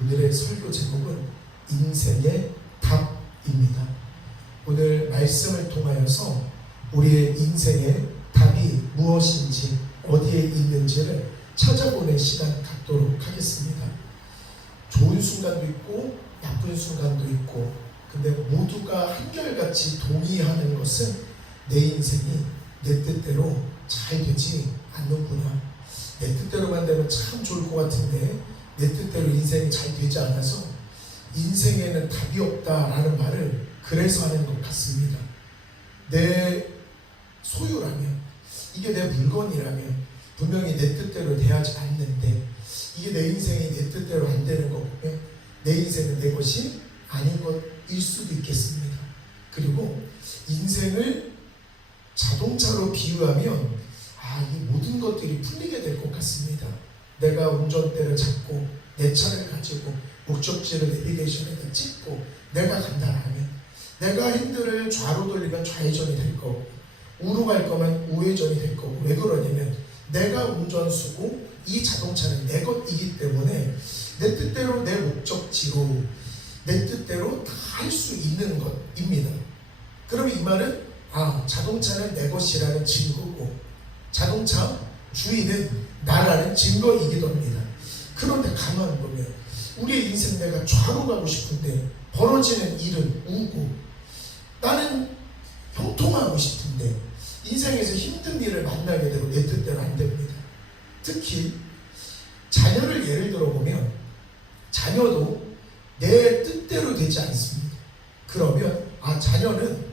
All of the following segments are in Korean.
오늘의 설교 제목은 인생의 답입니다. 오늘 말씀을 통하여서 우리의 인생의 답이 무엇인지 어디에 있는지를 찾아보는 시간 갖도록 하겠습니다. 좋은 순간도 있고 나쁜 순간도 있고, 근데 모두가 한결같이 동의하는 것은 내 인생이 내 뜻대로 잘 되지 않는구나. 내 뜻대로만 되면 참 좋을 것 같은데 내 뜻대로 인생이 잘 되지 않아서 인생에는 답이 없다라는 말을 그래서 하는 것 같습니다. 내 소유라면, 이게 내 물건이라면 분명히 내 뜻대로 돼야지 않는데, 이게 내 인생이 내 뜻대로 안 되는 거 보면 내 인생은 내 것이 아닌 것일 수도 있겠습니다. 그리고 인생을 자동차로 비유하면 이 모든 것들이 풀리게 될 것 같습니다. 내가 운전대를 잡고 내 차를 가지고 목적지를 내비게이션에다 찍고 내가 간다라면, 내가 핸들을 좌로 돌리면 좌회전이 될 거고 우로 갈 거면 우회전이 될 거고. 왜 그러냐면 내가 운전수고 이 자동차는 내 것이기 때문에 내 뜻대로 내 목적지로 내 뜻대로 다 할 수 있는 것입니다. 그럼 이 말은 자동차는 내 것이라는 증거고 자동차 주인은 나라는 증거이기도 합니다. 그런데 가만 보면 우리의 인생, 내가 좌로 가고 싶은데 벌어지는 일은 우고, 나는 형통하고 싶은데 인생에서 힘든 일을 만나게 되고 내 뜻대로 안 됩니다. 특히 자녀를 예를 들어 보면 자녀도 내 뜻대로 되지 않습니다. 그러면 자녀는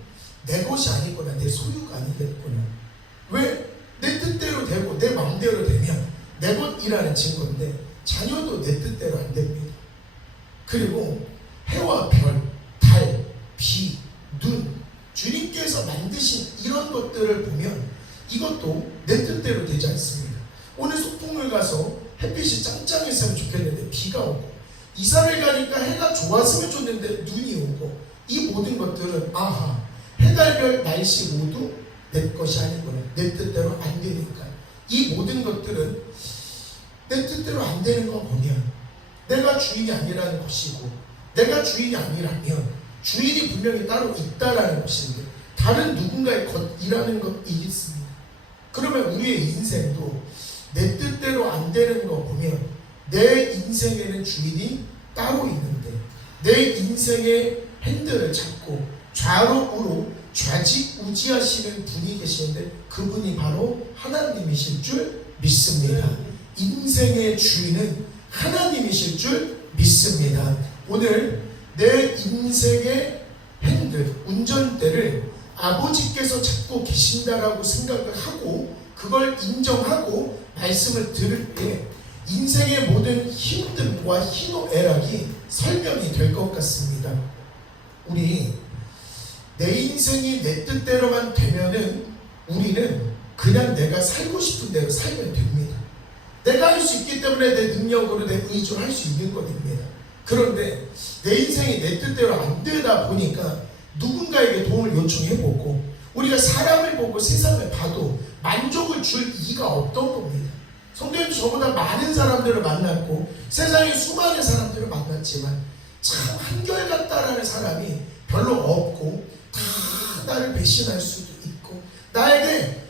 내 것이 아니구나, 내 소유가 아니겠구나. 왜? 내 뜻대로 되고 내 마음대로 되면 내 것이라는 증거인데 자녀도 내 뜻대로 안 됩니다. 그리고 해와 별, 달, 비, 눈, 주님께서 만드신 이런 것들을 보면 이것도 내 뜻대로 되지 않습니다. 오늘 소풍을 가서 햇빛이 짱짱했으면 좋겠는데 비가 오고, 이사를 가니까 해가 좋았으면 좋겠는데 눈이 오고, 이 모든 것들은 해달별 날씨 모두 내 것이 아니구나, 내 뜻대로 안 되니까. 이 모든 것들은 내 뜻대로 안 되는 거 보면 내가 주인이 아니라는 것이고, 내가 주인이 아니라면 주인이 분명히 따로 있다라는 것인데 다른 누군가의 것이라는 것이겠습니다. 그러면 우리의 인생도 내 뜻대로 안 되는 거 보면 내 인생에는 주인이 따로 있는데, 내 인생의 핸들을 잡고 좌로 우로 좌지우지하시는 분이 계시는데 그분이 바로 하나님이실 줄 믿습니다. 인생의 주인은 하나님이실 줄 믿습니다. 오늘 내 인생의 핸들, 운전대를 아버지께서 잡고 계신다라고 생각을 하고 그걸 인정하고 말씀을 들을 때 인생의 모든 힘듦과 희노애락이 설명이 될 것 같습니다. 우리 내 인생이 내 뜻대로만 되면은 우리는 그냥 내가 살고 싶은 대로 살면 됩니다. 내가 할 수 있기 때문에 내 능력으로 내 의지로 할 수 있는 것입니다. 그런데 내 인생이 내 뜻대로 안 되다 보니까 누군가에게 도움을 요청해보고 우리가 사람을 보고 세상을 봐도 만족을 줄 이가 없던 겁니다. 성도님도 저보다 많은 사람들을 만났고 세상에 수많은 사람들을 만났지만 참 한결같다라는 사람이 별로 없고 다 나를 배신할 수도 있고 나에게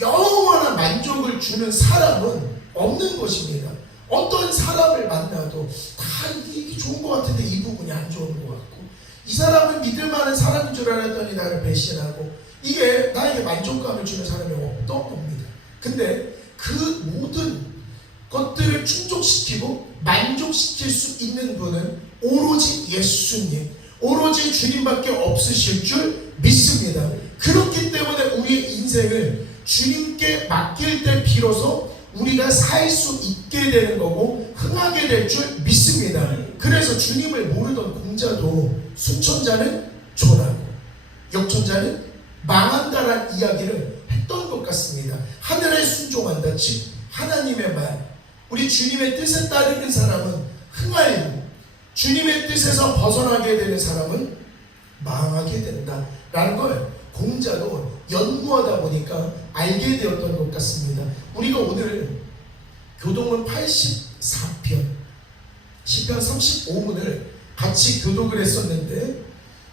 영원한 만족을 주는 사람은 없는 것입니다. 어떤 사람을 만나도 다 이게 좋은 것 같은데 이 부분이 안 좋은 것 같고, 이 사람은 믿을 만한 사람인 줄 알았더니 나를 배신하고, 이게 나에게 만족감을 주는 사람이 없던 겁니다. 근데 그 모든 것들을 충족시키고 만족시킬 수 있는 분은 오로지 예수님, 오로지 주님밖에 없으실 줄 믿습니다. 그렇기 때문에 우리의 인생을 주님께 맡길 때 비로소 우리가 살 수 있게 되는 거고 흥하게 될 줄 믿습니다. 그래서 주님을 모르던 공자도 수천자는 존하고 역천자는 망한다라는 이야기를 했던 것 같습니다. 하늘에 순종한다, 즉 하나님의 말, 우리 주님의 뜻에 따르는 사람은 흥하고 주님의 뜻에서 벗어나게 되는 사람은 망하게 된다라는 걸 공자도 연구하다 보니까 알게 되었던 것 같습니다. 우리가 오늘 교동은 84편 시편 35문을 같이 교독을 했었는데,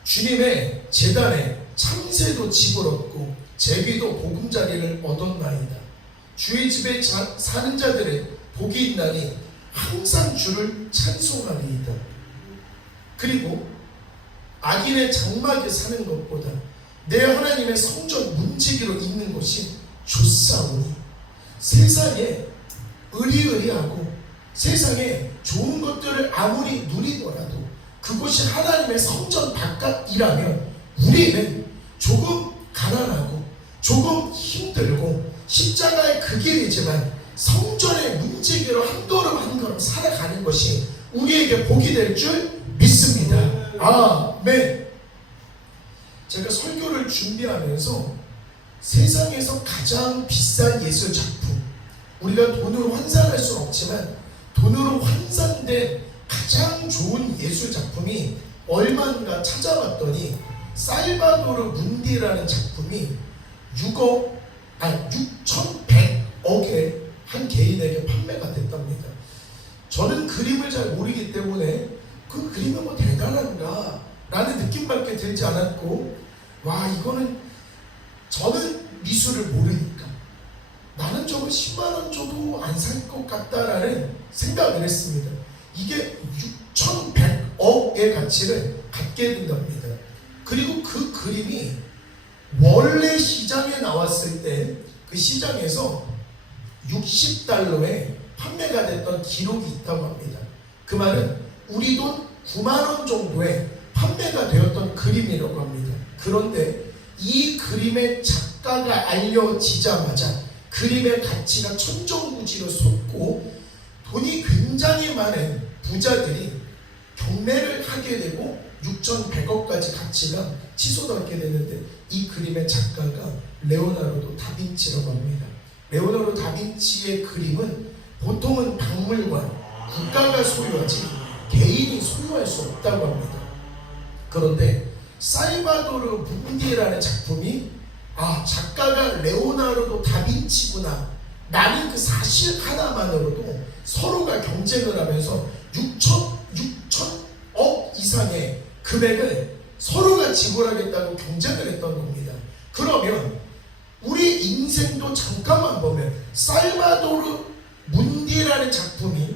주님의 제단에 참새도 집을 얻고 제비도 보금자리를 얻었나이다. 주의 집에 사는 자들의 복이 있나니 항상 주를 찬송하리이다. 그리고 악인의 장막에 사는 것보다 내 하나님의 성전 문지기로 있는 것이 좋사오니, 세상에 의리의리하고 세상에 좋은 것들을 아무리 누리더라도 그곳이 하나님의 성전 바깥이라면 우리는 조금 가난하고 조금 힘들고 십자가의 그 길이지만 성전의 문지기로 한 걸음 한 걸음 살아가는 것이 우리에게 복이 될 줄 믿습니다. 아멘. 제가 설교를 준비하면서 세상에서 가장 비싼 예술 작품, 우리가 돈으로 환산할 수는 없지만 돈으로 환산된 가장 좋은 예술 작품이 얼마인가 찾아봤더니 살바도르 문디라는 작품이 6,100억에 한 개인에게 판매가 됐답니다. 저는 그림을 잘 모르기 때문에 그 그림은 뭐 대단한가 라는 느낌밖에 들지 않았고, 와, 이거는 저는 미술을 모르니까 나는 저거 10만원 줘도 안 살 것 같다라는 생각을 했습니다. 이게 6,100억의 가치를 갖게 된답니다. 그리고 그 그림이 원래 시장에 나왔을 때 그 시장에서 60달러에 판매가 됐던 기록이 있다고 합니다. 그 말은 우리 돈 9만원 정도에 판매가 되었던 그림이라고 합니다. 그런데 이 그림의 작가가 알려지자마자 그림의 가치가 천정부지로 솟고 돈이 굉장히 많은 부자들이 경매를 하게 되고 6,100억까지 가치가 치솟게 되는데, 이 그림의 작가가 레오나르도 다빈치라고 합니다. 레오나르도 다빈치의 그림은 보통은 박물관, 국가가 소유하지 개인이 소유할 수 없다고 합니다. 그런데 살바도르 문디라는 작품이, 작가가 레오나르도 다빈치구나 라는 그 사실 하나만으로도 서로가 경쟁을 하면서 6천억 이상의 금액을 서로가 지불하겠다고 경쟁을 했던 겁니다. 그러면 우리 인생도 잠깐만 보면 살바도르 문디라는 작품이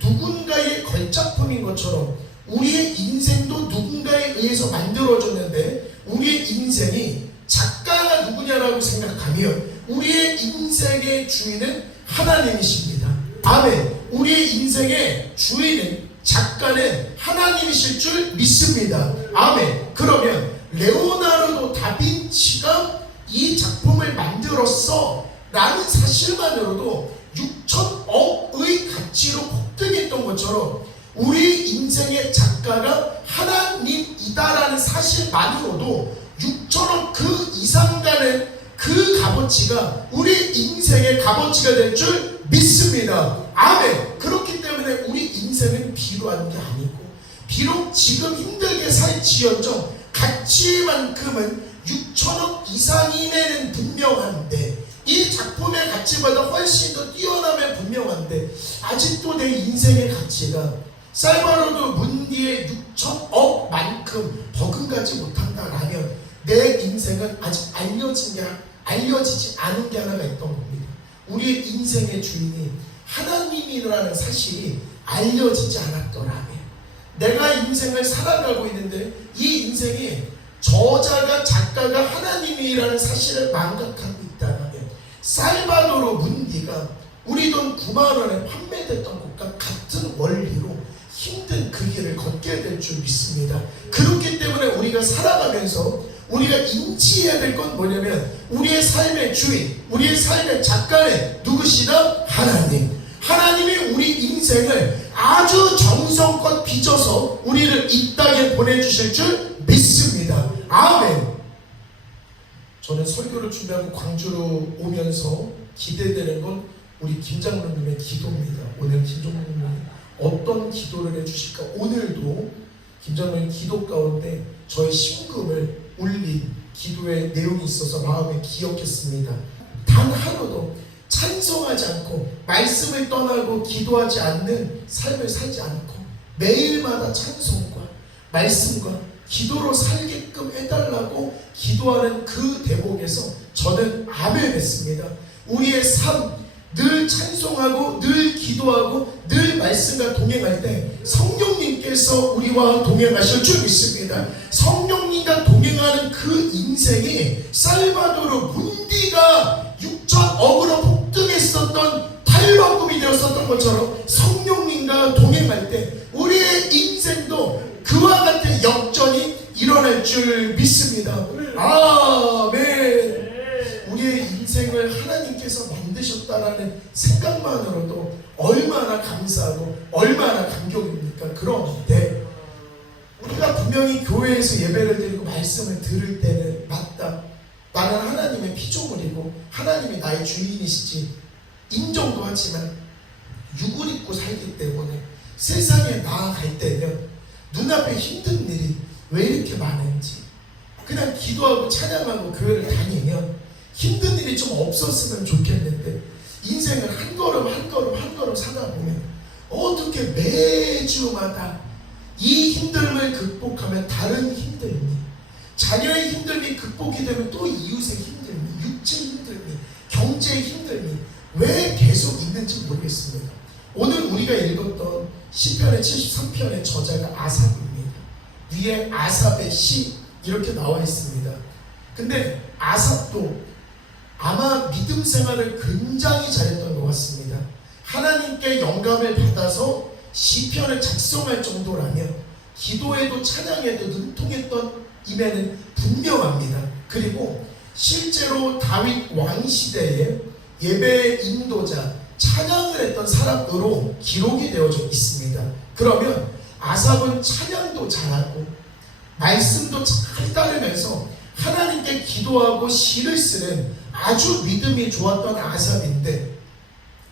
누군가의 걸작품인 것처럼 우리의 인생도 누군가에 의해서 만들어졌는데, 우리의 인생이 작가가 누구냐라고 생각하면 우리의 인생의 주인은 하나님이십니다. 아멘. 우리의 인생의 주인은, 작가는 하나님이실 줄 믿습니다. 아멘. 그러면 레오나르도 다빈치가 이 작품을 만들었어 라는 사실만으로도 6천억의 가치로 폭등했던 것처럼 우리 인생의 작가가 하나님이다라는 사실만으로도 6천억 그 이상 가는 그 값어치가 우리 인생의 값어치가 될 줄 믿습니다. 아멘. 그렇기 때문에 우리 인생은 비루한 게 아니고, 비록 지금 힘들게 살지언정 가치만큼은 6천억 이상이면은 분명한데, 이 작품의 가치보다 훨씬 더 뛰어나면 분명한데, 아직도 내 인생의 가치가 살바도르 문디의 6천억만큼 버금가지 못한다라면 내 인생은 아직 알려지지 않은 게 하나가 있던 겁니다. 우리의 인생의 주인이 하나님이라는 사실이 알려지지 않았더라면, 내가 인생을 살아가고 있는데 이 인생이 저자가, 작가가 하나님이라는 사실을 망각하고 있다면, 살바도르 문디가 우리 돈 9만원에 판매됐던 것과 같은 원리로 힘든 그 길을 걷게 될 줄 믿습니다. 그렇기 때문에 우리가 살아가면서 우리가 인지해야 될 건 뭐냐면, 우리의 삶의 주인, 우리의 삶의 작가는 누구시다? 하나님. 하나님이 우리 인생을 아주 정성껏 빚어서 우리를 이 땅에 보내주실 줄 믿습니다. 아멘. 저는 설교를 준비하고 광주로 오면서 기대되는 건 우리 김장로님의 기도입니다. 오늘 김장로님이 어떤 기도를 해주실까? 오늘도 김장로님 기도 가운데 저의 심금을 울린 기도의 내용이 있어서 마음에 기억했습니다. 단 하루도 찬송하지 않고 말씀을 떠나고 기도하지 않는 삶을 살지 않고 매일마다 찬송과 말씀과 기도로 살게끔 해달라고 기도하는 그 대목에서 저는 아멘했습니다. 우리의 삶 늘 찬송하고 늘 기도하고 늘 말씀과 동행할 때 성령님께서 우리와 동행하실 줄 믿습니다. 성령님과 동행하는 그 인생이 살바도르 문디가 육적 억으로 폭등했었던 탈바꿈이 되었었던 것처럼 성령님과 동행할 때 우리의 인생도 그와 같은 역전이 일어날 줄 믿습니다. 아멘. 우리의 인생을 하나님께서 만드셨다라는 생각만으로도 얼마나 감사하고 얼마나 감격입니까? 그런데 우리가 분명히 교회에서 예배를 드리고 말씀을 들을 때는 맞다, 나는 하나님의 피조물이고 하나님이 나의 주인이시지 인정도 하지만 육을 입고 살기 때문에 세상에 나아갈 때면 눈앞에 힘든 일이 왜 이렇게 많은지, 그냥 기도하고 찬양하고 교회를 다니면 힘든 일이 좀 없었으면 좋겠는데 인생을 한 걸음 한 걸음 한 걸음 사다 보면 어떻게 매주마다 이 힘듦을 극복하면 다른 힘듦이, 자녀의 힘듦이 극복이 되면 또 이웃의 힘듦이, 육체의 힘듦이, 경제의 힘듦이 왜 계속 있는지 모르겠습니다. 오늘 우리가 읽었던 시편의 73편의 저자가 아삽입니다. 위에 아삽의 시 이렇게 나와 있습니다. 근데 아삽도 아마 믿음 생활을 굉장히 잘했던 것 같습니다. 하나님께 영감을 받아서 시편을 작성할 정도라면 기도에도 찬양에도 능통했던 임에는 분명합니다. 그리고 실제로 다윗 왕 시대에 예배의 인도자, 찬양을 했던 사람으로 기록이 되어져 있습니다. 그러면 아삽은 찬양도 잘하고 말씀도 잘 따르면서 하나님께 기도하고 시를 쓰는 아주 믿음이 좋았던 아삽인데,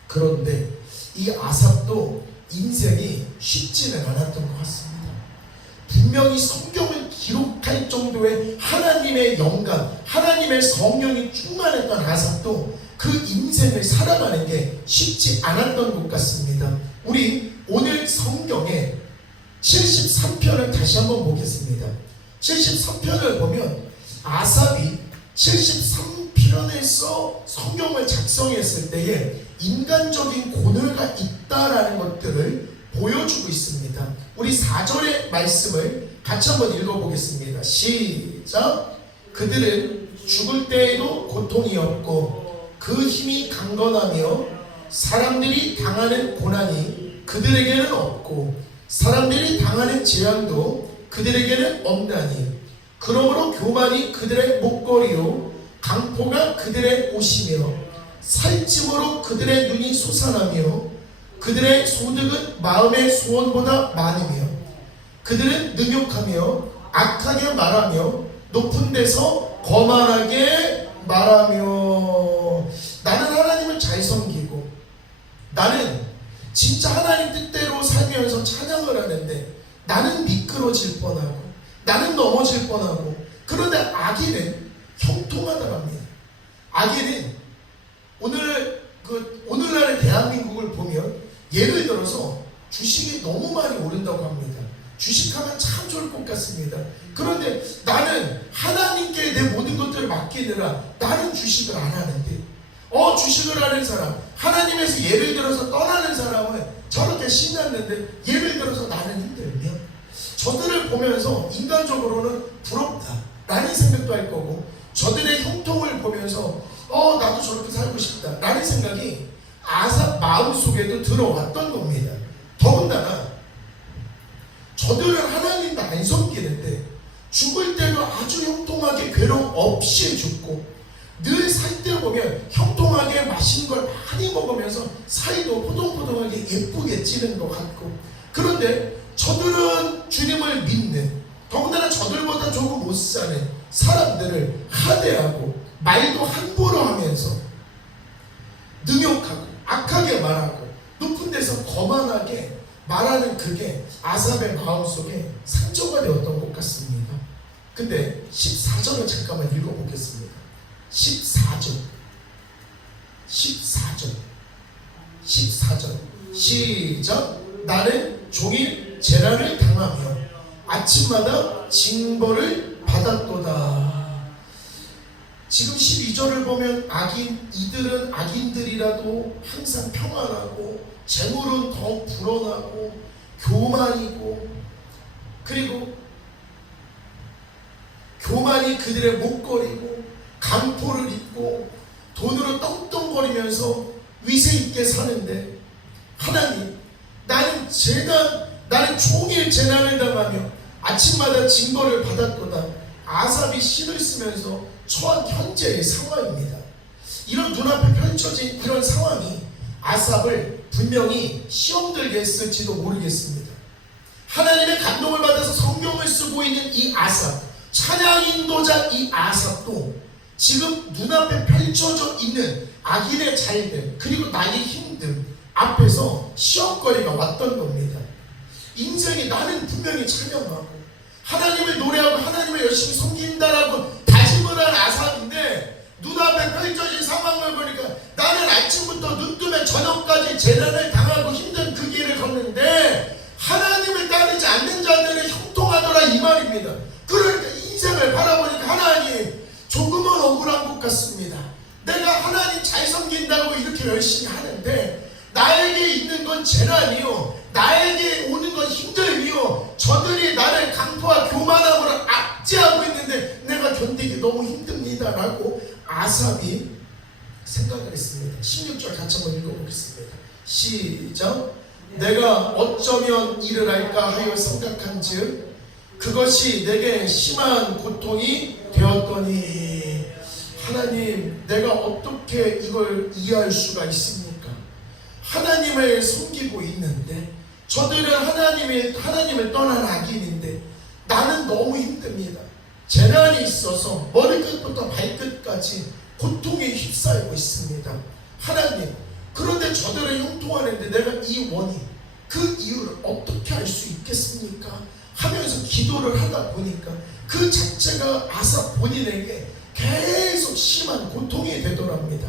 그런데 이 아삽도 인생이 쉽지는 않았던 것 같습니다. 분명히 성경을 기록할 정도의 하나님의 영감, 하나님의 성령이 충만했던 아삽도 그 인생을 살아가는 게 쉽지 않았던 것 같습니다. 우리 오늘 성경에 73편을 다시 한번 보겠습니다. 73편을 보면 아삽이 73편에서 성경을 작성했을 때에 인간적인 고뇌가 있다라는 것들을 보여주고 있습니다. 우리 4절의 말씀을 같이 한번 읽어보겠습니다. 시작. 그들은 죽을 때에도 고통이 없고 그 힘이 강건하며 사람들이 당하는 고난이 그들에게는 없고 사람들이 당하는 재앙도 그들에게는 없나니 그러므로 교만이 그들의 목걸이요 강포가 그들의 옷이며 살찜으로 그들의 눈이 솟아나며 그들의 소득은 마음의 소원보다 많으며 그들은 능욕하며 악하게 말하며 높은 데서 거만하게 말하며. 나는 하나님을 잘 섬기고 나는 진짜 하나님 뜻대로 살면서 찬양을 하는데 나는 미끄러질 뻔하고 나는 넘어질 뻔하고, 그런데 악인은 형통하더랍니다. 악인은 오늘날의 대한민국을 보면 예를 들어서 주식이 너무 많이 오른다고 합니다. 주식하면 참 좋을 것 같습니다. 그런데 나는 하나님께 내 모든 것들을 맡기느라 나는 주식을 안 하는데, 주식을 하는 사람, 하나님에서 예를 들어서 떠나는 사람은 저렇게 신났는데 예를 들어서 나는 힘들면 저들을 보면서 인간적으로는 부럽다라는 생각도 할 거고, 저들의 형통을 보면서 나도 저렇게 살고 싶다라는 생각이 아삽 마음속에도 들어왔던 겁니다. 더군다나 저들은 하나님도 안 섬기는데 죽을 때도 아주 형통하게 괴로움 없이 죽고, 늘 살 때 보면 형통하게 맛있는 걸 많이 먹으면서 살도 포동포동하게 예쁘게 찌는 것 같고, 그런데 저들은 주님을 믿는, 더군다나 저들보다 조금 못 사는 사람들을 하대하고 말도 함부로 하면서 능욕하고 악하게 말하고 높은 데서 거만하게 말하는 그게 아삽의 마음속에 상처가 되었던 것 같습니다. 근데 14절을 잠깐만 읽어보겠습니다. 14절 시작. 나는 종일 재난을 당하며 아침마다 징벌을 받았도다. 지금 12절을 보면 이들은 악인들이라도 항상 평안하고 재물은 더 불어나고 교만이고, 그리고 교만이 그들의 목걸이고 강포를 입고 돈으로 떵떵거리면서 위세 있게 사는데, 하나님, 나는 종일 재난을 당하며 아침마다 징벌을 받았도다. 아삽이 시를 쓰면서 처한 현재의 상황입니다. 이런 눈앞에 펼쳐진 이런 상황이 아삽을 분명히 시험 들게 했을지도 모르겠습니다. 하나님의 감동을 받아서 성경을 쓰고 있는 이 아삽, 찬양 인도자 이 아삽도 지금 눈앞에 펼쳐져 있는 악인의 잘됨, 그리고 나의 힘듦 앞에서 시험거리가 왔던 겁니다. 인생이 나는 분명히 찬양하고 하나님을 노래하고 하나님을 열심히 섬긴다라고 다짐을 한 아삽인데, 눈앞에 펼쳐진 상황을 보니까 나는 아침부터 눈 뜨면 저녁까지 재난을 당하고 힘든 그 길을 걷는데 하나님을 따르지 않는 자들은 형통하더라, 이 말입니다. 그러니까 인생을 바라보니까 하나님, 조금은 억울한 것 같습니다. 내가 하나님 잘 섬긴다고 이렇게 열심히 하는데 나에게 있는 건 재난이요, 나에게 오는 건 힘듦이요, 저들이 나를 강포와 교만함으로 압제하고 있는데 내가 견디기 너무 힘듭니다 라고 아삽이 생각을 했습니다. 16절 같이 한번 읽어보겠습니다. 시작. 내가 어쩌면 이를 할까 하여 생각한즉 그것이 내게 심한 고통이 되었더니. 하나님, 내가 어떻게 이걸 이해할 수가 있습니까? 하나님을 섬기고 있는데 저들은 하나님을 떠난 악인인데 나는 너무 힘듭니다. 재난이 있어서 머리끝부터 발끝까지 고통에 휩싸이고 있습니다. 하나님, 그런데 저들은 형통하는데 내가 이 원인, 그 이유를 어떻게 알 수 있겠습니까? 하면서 기도를 하다 보니까 그 자체가 아삽 본인에게 계속 심한 고통이 되더랍니다.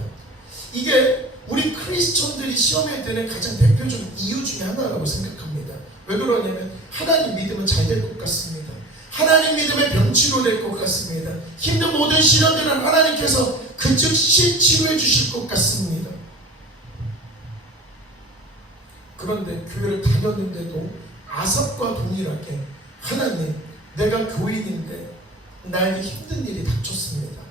이게 우리 크리스천들이 시험에 드는 가장 대표적인 이유 중에 하나라고 생각합니다. 왜 그러냐면 하나님 믿으면 잘 될 것 같습니다. 하나님 믿으면 병치료 될 것 같습니다. 힘든 모든 시련들은 하나님께서 그 즉시 치유해 주실 것 같습니다. 그런데 교회를 다녔는데도 아삽과 동일하게 하나님, 내가 교인인데 나에게 힘든 일이 닥쳤습니다.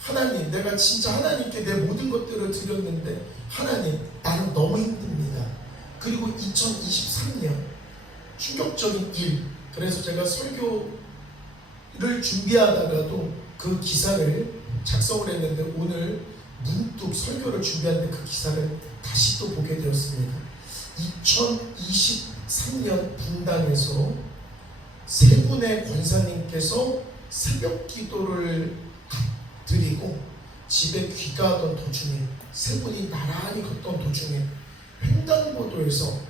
하나님, 내가 진짜 하나님께 내 모든 것들을 드렸는데 하나님, 나는 너무 힘듭니다. 그리고 2023년 충격적인 일, 그래서 제가 설교를 준비하다가도 그 기사를 작성을 했는데 오늘 문득 설교를 준비하는데 그 기사를 다시 또 보게 되었습니다. 2023년 분당에서 세 분의 권사님께서 새벽 기도를 드리고 집에 귀가하던 도중에, 세 분이 나란히 걷던 도중에 횡단보도에서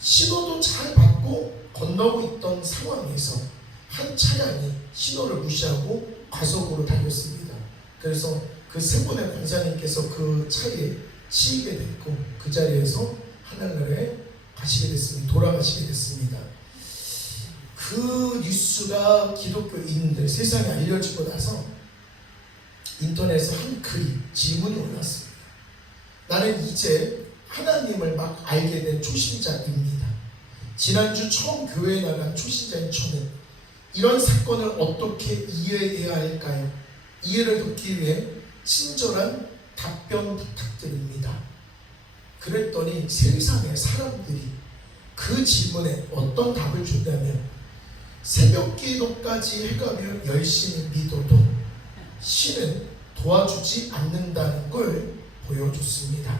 신호도 잘 받고 건너고 있던 상황에서 한 차량이 신호를 무시하고 과속으로 달렸습니다. 그래서 그 세 분의 권사님께서 그 차에 치이게 됐고 그 자리에서 하늘나라에 가시게 됐습니다. 돌아가시게 됐습니다. 그 뉴스가 기독교인들 세상에 알려지고 나서 인터넷에 한 글이, 질문이 올랐습니다. 나는 이제 하나님을 막 알게 된 초신자입니다. 지난주 처음 교회에 나간 초신자인 저는 이런 사건을 어떻게 이해해야 할까요? 이해를 돕기 위해 친절한 답변 부탁드립니다. 그랬더니 세상의 사람들이 그 질문에 어떤 답을 줬냐면, 새벽 기도까지 해가며 열심히 믿어도 신은 도와주지 않는다는 걸 보여줬습니다.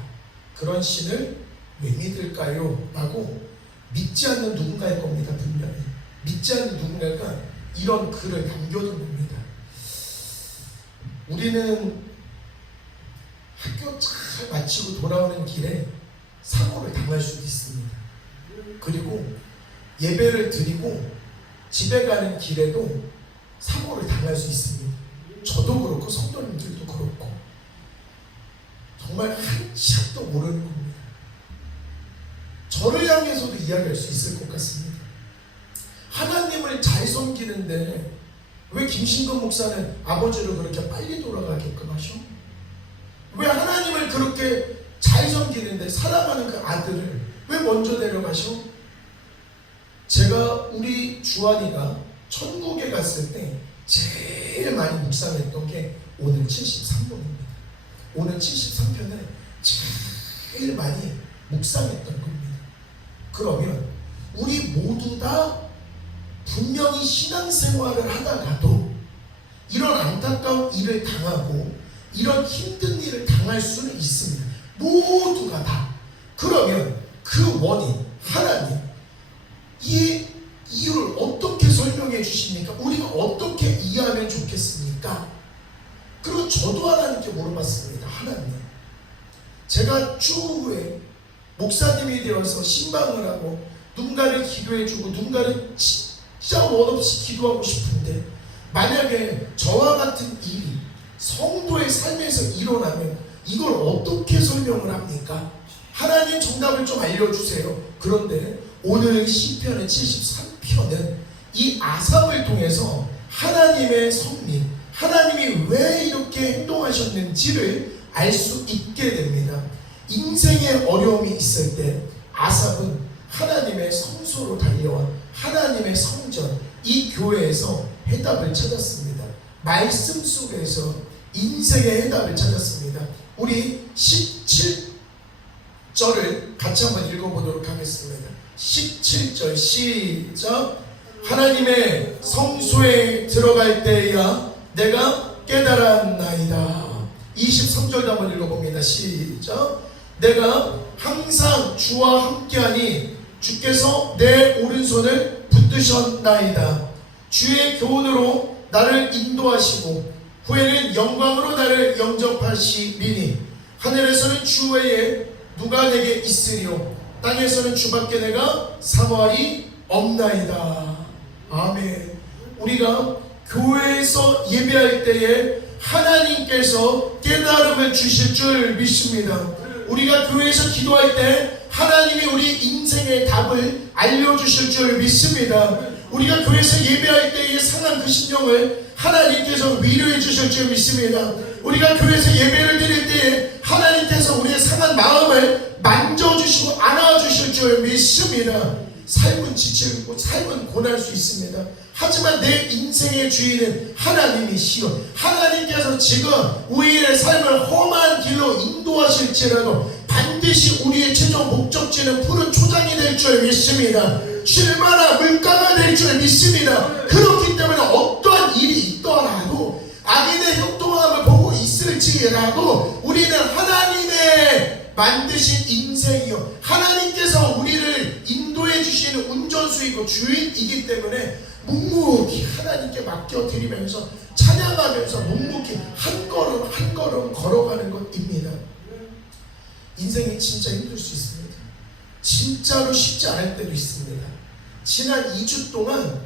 그런 신을 왜 믿을까요? 라고 믿지 않는 누군가일 겁니다. 분명히 믿지 않는 누군가가 이런 글을 남겨둔 겁니다. 우리는 학교 잘 마치고 돌아오는 길에 사고를 당할 수도 있습니다. 그리고 예배를 드리고 집에 가는 길에도 사고를 당할 수 있습니다. 저도 그렇고 성도님들도 그렇고 정말 한치도 모르는 겁니다. 저를 향해서도 이야기할 수 있을 것 같습니다. 하나님을 잘 섬기는데 왜 김신건 목사는 아버지를 그렇게 빨리 돌아가게끔 하셔? 왜 하나님을 그렇게 잘 섬기는데 사랑하는 그 아들을 왜 먼저 데려가셔? 제가 우리 주한이가 천국에 갔을 때 제일 많이 묵상했던 게 오늘 73편입니다. 오늘 73편을 제일 많이 묵상했던 겁니다. 그러면 우리 모두 다 분명히 신앙생활을 하다가도 이런 안타까운 일을 당하고 이런 힘든 일을 당할 수는 있습니다. 모두가 다. 그러면 그 원인, 하나님 이 이유를 어떻게 설명해 주십니까? 우리가 어떻게 이해하면 좋겠습니까? 그리고 저도 하나님께 물어봤습니다. 하나님, 제가 추후에 목사님이 되어서 신방을 하고 누군가를 기도해주고 누군가를 진짜 원없이 기도하고 싶은데 만약에 저와 같은 일이 성도의 삶에서 일어나면 이걸 어떻게 설명을 합니까? 하나님 정답을 좀 알려주세요. 그런데 오늘 시편의 73편은 이 아삽을 통해서 하나님의 섭리, 하나님이 왜 이렇게 행동하셨는지를 알 수 있게 됩니다. 인생에 어려움이 있을 때 아삽은 하나님의 성소로 달려와 하나님의 성전, 이 교회에서 해답을 찾았습니다. 말씀 속에서 인생의 해답을 찾았습니다. 우리 17절을 같이 한번 읽어보도록 하겠습니다. 17절 시작. 하나님의 성소에 들어갈 때야 내가 깨달았나이다. 23절도 한번 읽어봅니다. 시작. 내가 항상 주와 함께하니 주께서 내 오른손을 붙드셨나이다. 주의 교훈으로 나를 인도하시고 후에는 영광으로 나를 영접하시리니 하늘에서는 주 외에 누가 내게 있으리요 땅에서는 주밖에 내가 사모할이 없나이다. 아멘. 우리가 교회에서 예배할 때에 하나님께서 깨달음을 주실 줄 믿습니다. 우리가 교회에서 기도할 때 하나님이 우리 인생의 답을 알려주실 줄 믿습니다. 우리가 교회에서 예배할 때의 상한 그 심령을 하나님께서 위로해 주실 줄 믿습니다. 우리가 교회에서 예배를 드릴 때에 하나님께서 우리의 상한 마음을 만져주시고 안아주실 줄 믿습니다. 삶은 지치고 삶은 고날 수 있습니다. 하지만 내 인생의 주인은 하나님이시여 하나님께서 지금 우리의 삶을 험한 길로 인도하실지라도 반드시 우리의 최종 목적지는 푸른 초장이 될 줄 믿습니다. 쉴만한 물가가 될 줄 믿습니다. 그렇기 때문에 어떠한 일이 있더라도 악인의 형통함을 보고 있을지라도 우리는 하나님의 만드신 인생이요 하나님께서 우리를 인도해 주시는 운전수이고 주인이기 때문에 묵묵히 하나님께 맡겨드리면서 찬양하면서 묵묵히 한 걸음 한 걸음 걸어가는 것입니다. 인생이 진짜 힘들 수 있습니다. 진짜로 쉽지 않을 때도 있습니다. 지난 2주 동안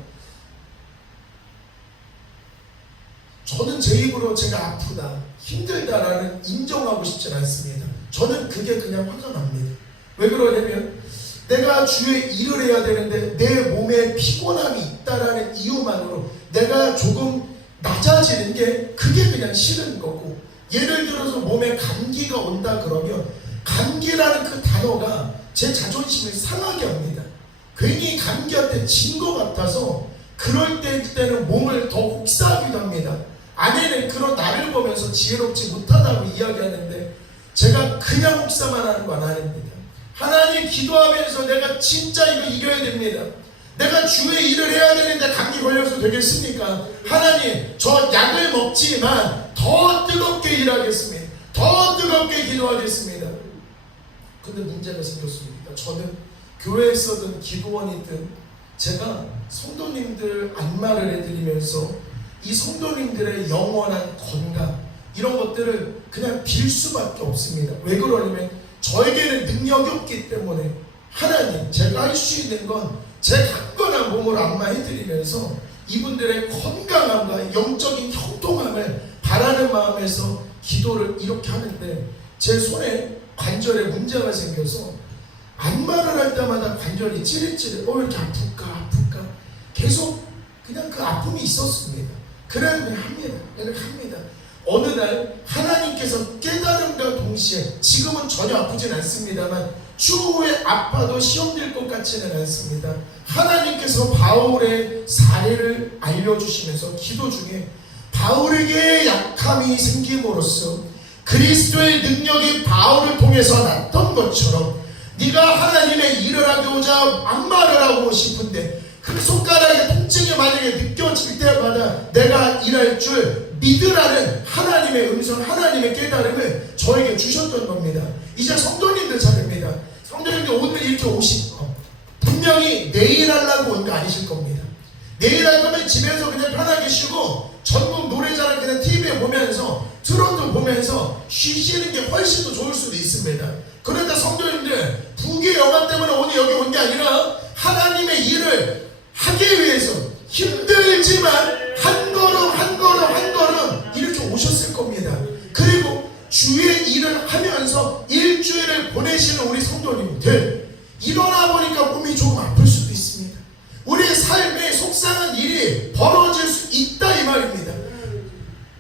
저는 제 입으로 제가 아프다, 힘들다라는 인정하고 싶지 않습니다. 저는 그게 그냥 화가 납니다. 왜 그러냐면 내가 주의 일을 해야 되는데 내 몸에 피곤함이 있다라는 이유만으로 내가 조금 낮아지는 게 그게 그냥 싫은 거고, 예를 들어서 몸에 감기가 온다 그러면 감기라는 그 단어가 제 자존심을 상하게 합니다. 괜히 감기한테 진 것 같아서 그럴 때는 몸을 더 혹사하기도 합니다. 아내는 그런 나를 보면서 지혜롭지 못하다고 이야기하는데 제가 그냥 혹사만 하는 건 아닙니다. 하나님 기도하면서 내가 진짜 이거 이겨야 됩니다. 내가 주의 일을 해야 되는데 감기 걸려서 되겠습니까? 하나님 저 약을 먹지만 더 뜨겁게 일하겠습니다. 더 뜨겁게 기도하겠습니다. 근데 문제가 생겼습니다. 저는 교회에서든 기도원이든 제가 성도님들 안마를 해드리면서 이 성도님들의 영원한 건강 이런 것들을 그냥 빌 수밖에 없습니다. 왜 그러냐면 저에게는 능력이 없기 때문에 하나님 제가 할 수 있는 건 제 강건한 몸으로 안마해드리면서 이분들의 건강함과 영적인 형통함을 바라는 마음에서 기도를 이렇게 하는데 제 손에 관절에 문제가 생겨서 안마를 할 때마다 관절이 찌릿찌릿 왜 이렇게 아플까 계속 그냥 그 아픔이 있었습니다. 그래야 합니다. 합니다. 어느 날 하나님께서 깨달음과 동시에 지금은 전혀 아프진 않습니다만 추후에 아파도 시험될 것 같지는 않습니다. 하나님께서 바울의 사례를 알려주시면서 기도 중에 바울에게 약함이 생김으로써 그리스도의 능력이 바울을 통해서 났던 것처럼 네가 하나님의 일을 하고자 막말을 하고 싶은데 그 손가락에 통증이 만약에 느껴질 때마다 내가 일할 줄 믿으라는 하나님의 음성, 하나님의 깨달음을 저에게 주셨던 겁니다. 이제 성도님들 차례입니다. 성도님들 오늘 이렇게 오신 거 분명히 내일 하려고 온 거 아니실 겁니다. 내일 할 거면 집에서 그냥 편하게 쉬고 전국 노래자랑 그냥 TV에 보면서 트로트 보면서 쉬시는 게 훨씬 더 좋을 수도 있습니다. 그런데 성도님들 부귀의 영화 때문에 오늘 여기 온 게 아니라 하나님의 일을 하기 위해서 힘들지만 한 걸음 한 걸음 한 걸음 이렇게 오셨을 겁니다. 그리고 주의 일을 하면서 일주일을 보내시는 우리 성도님들 일어나 보니까 몸이 조금 아플 수도 있습니다. 우리의 삶에 속상한 일이 벌어질 수 있다 이 말입니다.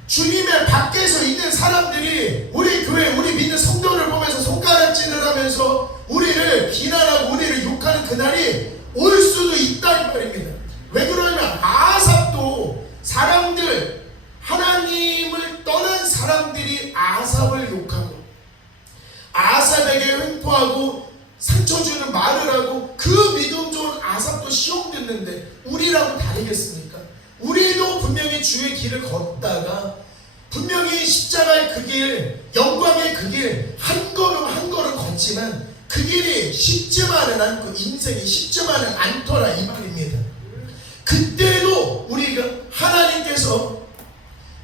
주님의 밖에서 있는 사람들이 우리 교회 우리 믿는 성도를 보면서 손가락질을 하면서 우리를 비난하고 우리를 욕하는 그날이 올 수도 있다 이 말입니다. 왜 그러냐면 아삽도 사람들 하나님을 떠난 사람들이 아삽을 욕하고 아삽에게 횡포하고 상처 주는 말을 하고 그 믿음 좋은 아삽도 시험 듣는데 우리라고 다르겠습니까? 우리도 분명히 주의 길을 걷다가 분명히 십자가의 그 길, 영광의 그 길 한 걸음 한 걸음 걷지만 그 길이 쉽지만은 않고 인생이 쉽지만은 않더라 이 말입니다. 그때도 우리가 하나님께서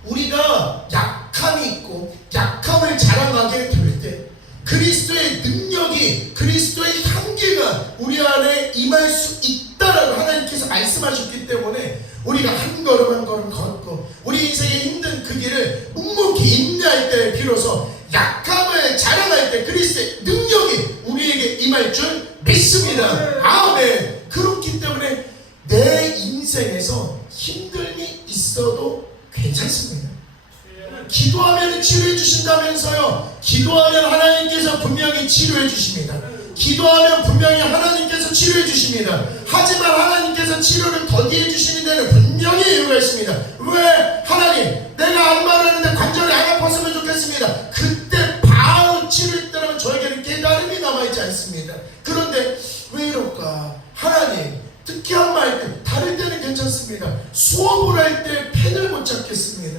우리가 약함이 있고 약함을 자랑하게 될 때 그리스도의 능력이 그리스도의 향기가 우리 안에 임할 수 있다라고 하나님께서 말씀하셨기 때문에 우리가 한 걸음 한 걸음 걷고 우리 인생의 힘든 그 길을 묵묵히 인내할 때 비로소 약함을 자랑할 때 그리스도의 능력이 우리에게 임할 줄 믿습니다. 아멘. 그렇기 때문에 내 인생에서 힘듦이 있어도 괜찮습니다. 기도하면 치료해 주신다면서요. 기도하면 하나님께서 분명히 치료해 주십니다. 기도하면 분명히 하나님께서 치료해 주십니다. 하지만 하나님께서 치료를 더디해 주시는 데는 분명히 이유가 있습니다. 왜? 하나님 내가 안마를 하는데 관절이 안 아팠으면 좋겠습니다. 그때 바로 치료했다면 저에게는 깨달음이 남아있지 않습니다. 그런데 왜 이럴까? 하나님 특히 안마할 때 다를 때는 괜찮습니다. 수업을 할 때 펜을 못 잡겠습니다.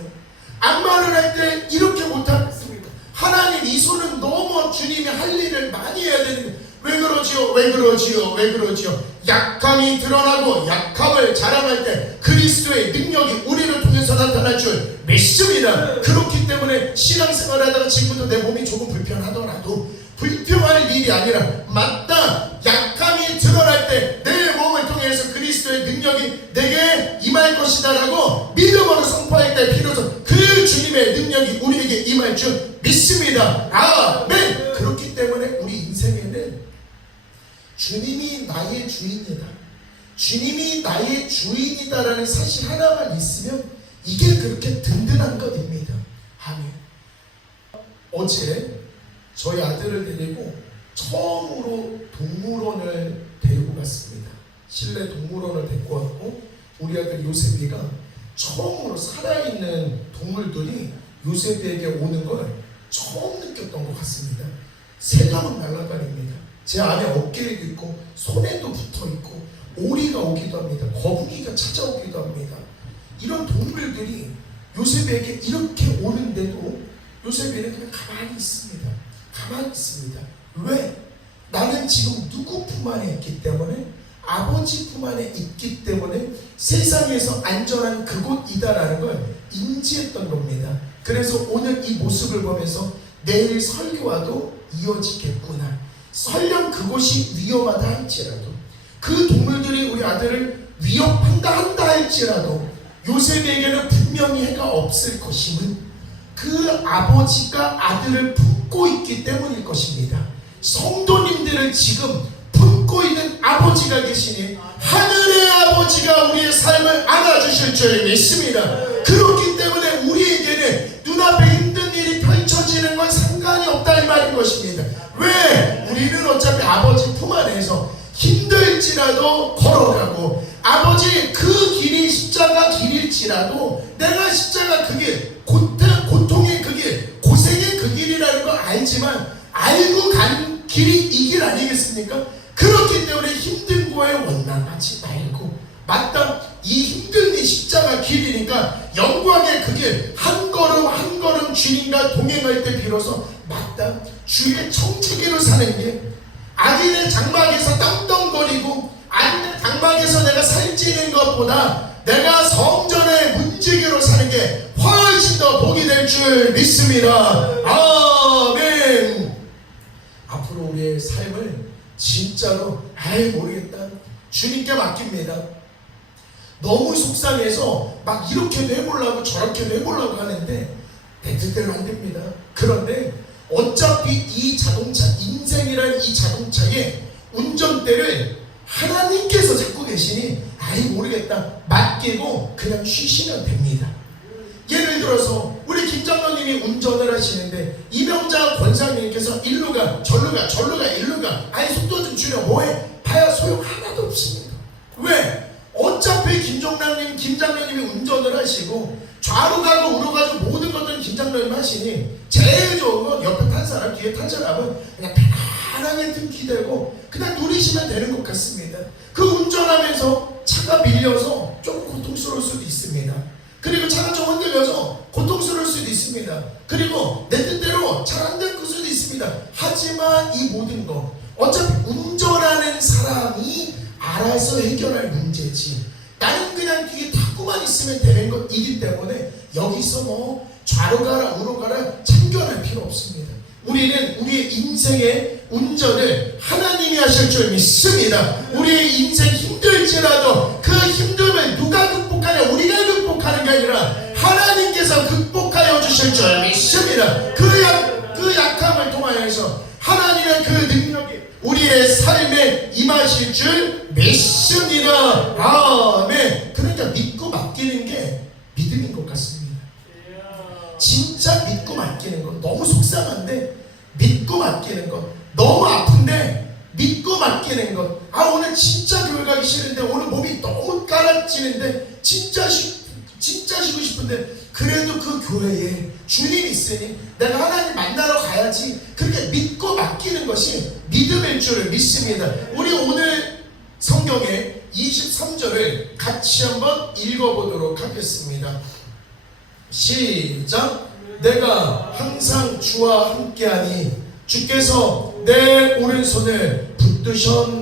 안마를 할 때 이렇게 못하겠습니다. 하나님 이 손은 너무 주님이 할 일을 많이 해야 되는데 왜 그러지요? 왜 그러지요? 왜 그러지요? 약함이 드러나고 약함을 자랑할 때 그리스도의 능력이 우리를 통해서 나타날 줄 믿습니다. 그렇기 때문에 신앙생활 하다가 지금부터 내 몸이 조금 불편하더라도 불평할 일이 아니라 맞다 약함이 드러날 때 내 몸을 통해서 그리스도의 능력이 내게 임할 것이다 라고 믿음으로 선포할 때 비로소 그 주님의 능력이 우리에게 임할 줄 믿습니다. 아멘. 그렇기 때문에 우리 인생에는 주님이 나의 주인이다, 주님이 나의 주인이다라는 사실 하나만 있으면 이게 그렇게 든든한 것입니다. 아멘. 어제 저희 아들을 데리고 처음으로 동물원을 데리고 갔습니다. 실내 동물원을 데리고 왔고 우리 아들 요셉이가 처음으로 살아있는 동물들이 요셉에게 오는 걸 처음 느꼈던 것 같습니다. 새가 막 날아다닙니다. 제 안에 어깨에도 있고 손에도 붙어있고 오리가 오기도 합니다. 거북이가 찾아오기도 합니다. 이런 동물들이 요셉에게 이렇게 오는데도 요셉에는 그냥 가만히 있습니다. 가만히 있습니다. 왜? 나는 지금 누구 품 안에 있기 때문에 아버지 품 안에 있기 때문에 세상에서 안전한 그곳이다라는 걸 인지했던 겁니다. 그래서 오늘 이 모습을 보면서 내일 설교와도 이어지겠구나. 설령 그곳이 위험하다 할지라도 그 동물들이 우리 아들을 위협한다 할지라도 요셉에게는 분명히 해가 없을 것임은 그 아버지가 아들을 품고 있기 때문일 것입니다. 성도님들을 지금 품고 있는 아버지가 계시니 하늘의 아버지가 우리의 삶을 안아 하실 줄 믿습니다. 그렇기 때문에 우리에게는 눈앞에 힘든 일이 펼쳐지는 건 상관이 없다 이 말인 것입니다. 왜? 우리는 어차피 아버지 품 안에서 힘들지라도 걸어가고, 아버지 그 길이 십자가 길일지라도 내가 십자가 그 길, 고통의 그 길, 고생의 그 길이라는 걸 알지만 알고 간 길이 이 길 아니겠습니까? 그렇기 때문에 힘든 거에 원망하지 말고, 맞다, 이 힘듦이 십자가 길이니까 영광의 그 길 한 걸음 한 걸음 주님과 동행할 때 비로소 맞다, 주의 청지기로 사는 게, 악인의 장막에서 땅덩거리고 악인의 장막에서 내가 살찌는 것보다 내가 성전의 문지기로 사는 게 훨씬 더 복이 될 줄 믿습니다. 아멘. 앞으로 우리의 삶을 진짜로 모르겠다, 주님께 맡깁니다. 너무 속상해서 막 이렇게도 해보려고 저렇게도 해보려고 하는데 내 뜻대로 안 됩니다. 그런데 어차피 이 자동차, 인생이라는 이 자동차의 운전대를 하나님께서 잡고 계시니 모르겠다, 맡기고 그냥 쉬시면 됩니다. 예를 들어서 우리 김장로님이 운전을 하시는데 이명자 권사님께서 일로 가 절로 가 절로 가 일로 가, 속도 좀 줄여, 뭐해? 봐야 소용 하나도 없습니다. 왜? 어차피 김장로님이 운전을 하시고 좌로 가고 우로 가고 모든 것들은 김장로님 하시니 제일 좋은 건 옆에 탄 사람, 뒤에 탄 사람은 그냥 편안하게 등 기대고 그냥 누리시면 되는 것 같습니다. 그 운전하면서 차가 밀려서 좀 고통스러울 수도 있습니다. 그리고 차가 좀 흔들려서 고통스러울 수도 있습니다. 그리고 내 뜻대로 잘 안 될 수도 있습니다. 하지만 이 모든 거 어차피 운전하는 사람이 알아서 해결할 문제지, 나는 그냥 뒤에 타고만 있으면 되는 것이기 때문에 여기서 뭐 좌로 가라 우로 가라 참견할 필요 없습니다. 우리는 우리의 인생의 운전을 하나님이 하실 줄 믿습니다. 우리의 인생 힘들지라도 그 힘듦을 누가 극복하냐, 우리가 극복하는 게 아니라 하나님께서 극복하여 주실 줄 믿습니다. 그 약함을 통하여서 하나님의 그 능력이 우리의 삶에 임하실 줄 믿습니다. 아멘. 그러니까 믿고 맡기는 게 믿음인 것 같습니다. 진짜 믿고 맡기는 거 너무 속상한데 믿고 맡기는 것, 너무 아픈데 믿고 맡기는 것, 오늘 진짜 교회 가기 싫은데, 오늘 몸이 너무 깔아지는데 진짜 쉬고 싶은데 그래도 그 교회에 주님 있으니 내가 하나님 만나러 가야지, 그렇게 믿고 맡기는 것이 믿음일 줄 믿습니다. 우리 오늘 성경의 23절을 같이 한번 읽어보도록 하겠습니다. 시작. 내가 항상 주와 함께하니 주께서 내 오른손을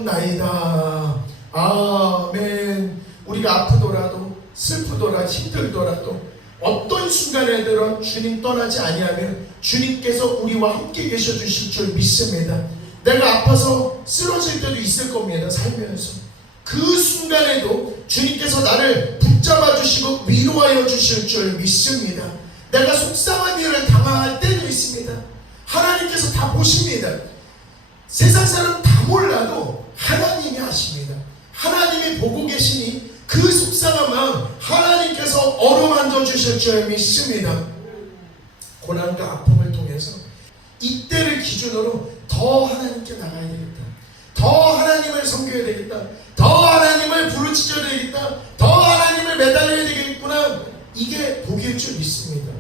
붙드셨나이다. 아멘. 우리가 아프더라도 슬프더라 힘들더라도 어떤 순간에들은 주님 떠나지 아니하면 주님께서 우리와 함께 계셔 주실 줄 믿습니다. 내가 아파서 쓰러질 때도 있을 겁니다. 살면서 그 순간에도 주님께서 나를 붙잡아 주시고 위로하여 주실 줄 믿습니다. 내가 속상한 일을 당할 때도 있습니다. 하나님께서 다 보십니다. 세상 사람 다 몰라도 하나님이 아십니다. 하나님이 보고 계시니 그 속상한 마음 하나님께서 어루만져 주실 줄 믿습니다. 고난과 아픔을 통해서 이때를 기준으로 더 하나님께 나가야 되겠다, 더 하나님을 섬겨야 되겠다, 더 하나님을 부르짖어야 되겠다, 더 하나님을 매달려야 되겠구나, 이게 복일 줄 믿습니다.